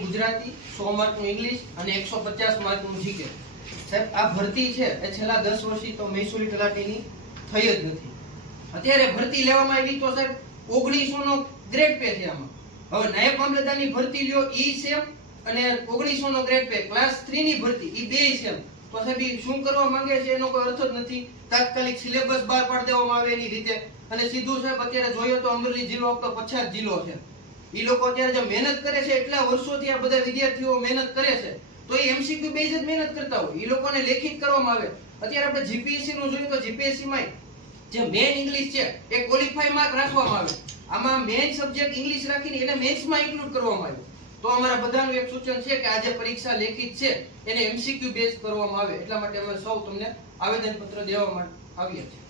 ગુજરાતી, સો માર્કનું English એકસો પચાસ માર્કનું GK સાહેબ, આ ભરતી એ છેલ્લા દસ વર્ષથી તો મહેસૂલી તલાટીની થઈ જ નથી. અત્યારે ભરતી લેવામાં આવી તો સાહેબ ઓગણીસો નો ગ્રેડ પે છે આમાં. હવે નાયબ મામલતદારની ભરતી લ્યો ઈ સેમ અને ઓગણીસો નો ગ્રેડ પે ક્લાસ થ્રી ની ભરતી, ઈ બે સેમ. તો બી શું કરવા માંગે છે એનો કોઈ અર્થ જ નથી. તાત્કાલિક સિલેબસ બહાર પાડી દેવામાં આવે એની રીતે. અને સીધું સાહેબ, અત્યારે જોઈએ તો અમરેલી જિલ્લો તો પછાત જિલ્લો છે. એ લોકો અત્યારે જે મહેનત કરે છે, એટલા વર્ષોથી આ બધા વિદ્યાર્થીઓ મહેનત કરે છે, તો એ એમસીક્યુ બેઝ જ મહેનત કરતા હોય. એ લોકોને લેખિત કરવામાં આવે. અત્યારે આપણે જીપીએસસી નું જોઈએ તો જીપીએસસી માં જે મેન ઇંગ્લિશ છે, એ ક્વોલિફાઈ માર્ક રાખવામાં આવે. આમાં મેન સબ્જેક્ટ ઇંગ્લિશ રાખીને એને મેન્સમાં ઇન્ક્લુડ કરવામાં આવ્યું. તો અમારા બધાનું એક સૂચન છે કે આજે પરીક્ષા લેખિત છે, એને એમસીક્યુ બેઝ કરવામાં આવે. એટલા માટે અમે સૌ તમને આવેદનપત્ર દેવા માટે આવ્યા છીએ.